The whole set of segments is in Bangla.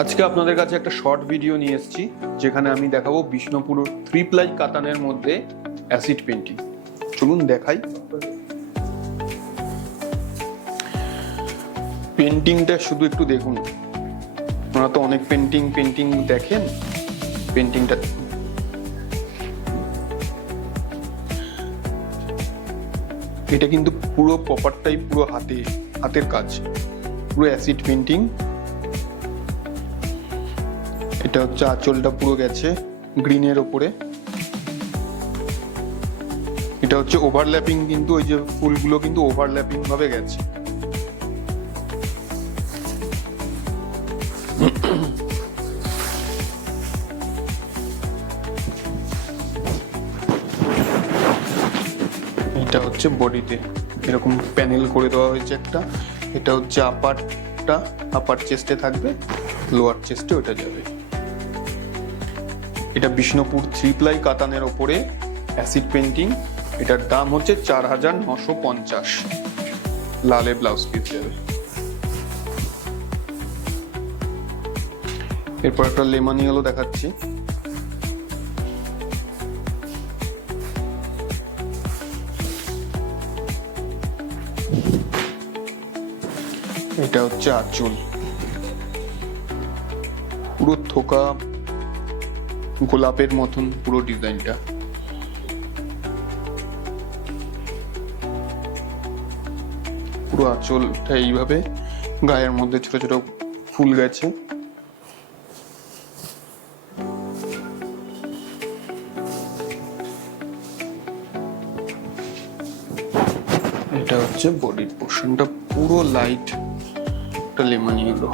আজকে আপনাদের কাছে একটা শর্ট ভিডিও নিয়ে এসেছি, যেখানে আমি দেখাবো বিষ্ণুপুর 3 প্লাই কাতানের মধ্যে অ্যাসিড পেন্টিং। চলুন দেখাই। পেন্টিংটা শুধু একটু দেখুন, আপনারা তো অনেক পেন্টিং দেখেন। পেন্টিংটা এটা কিন্তু পুরো প্রপারটাই পুরো হাতের কাজ, পুরো অ্যাসিড পেন্টিং। এটা হচ্ছে আঁচলটা পুরো গেছে গ্রিনের ওপরে। এটা হচ্ছে ওভারল্যাপিং, কিন্তু ওই যে ফুলগুলো কিন্তু ওভারল্যাপিং ভাবে গেছে। এটা হচ্ছে বডিতে এরকম প্যানেল করে দেওয়া হয়েছে একটা। এটা হচ্ছে আপার চেস্টে থাকবে, লোয়ার চেস্টে ওটা যাবে। এটা বিষ্ণুপুর 3 প্লাই কাতানের ওপরে অ্যাসিড পেন্টিং। এটার দাম হচ্ছে 4950। লালে ব্লাউজ পিস যাবে। এরপর একটা লেমন ইয়েলো দেখাচ্ছি। এটা হচ্ছে আঁচল, পুরো থোকা গোলাপের মতন পুরো ডিজাইনটা। পুরো আঁচলটা এইভাবে, গায়ের মধ্যে ছোট ছোট ফুল গেছে। এটা হচ্ছে বডির পোর্শনটা, পুরো লাইট একটা লেমন ইয়েলো।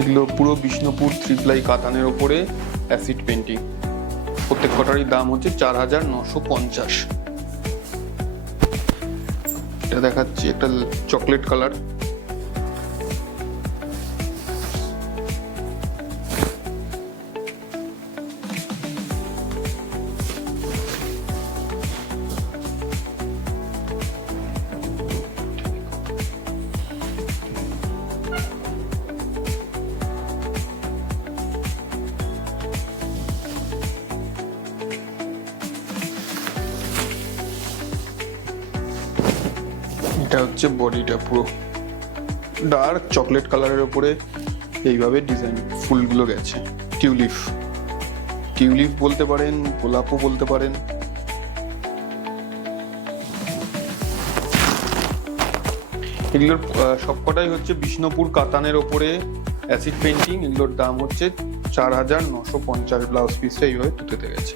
এগুলো পুরো বিষ্ণুপুর 3 প্লাই কাতানের ওপরে অ্যাসিড পেন্টিং। প্রত্যেক কটারই দাম হচ্ছে 4950। এটা দেখাচ্ছি একটা চকলেট কালার। এটা হচ্ছে বডিটা, পুরো ডার্ক চকলেট কালারের উপরে এইভাবে ডিজাইন ফুলগুলো গেছে। টিউলিপ বলতে পারেন, গোলাপও বলতে পারেন। এগুলোর সবকটাই হচ্ছে বিষ্ণুপুর কাতানের ওপরে অ্যাসিড পেন্টিং। এগুলোর দাম হচ্ছে 4950। ব্লাউজ পিসটা এইভাবে তুতেতে গেছে।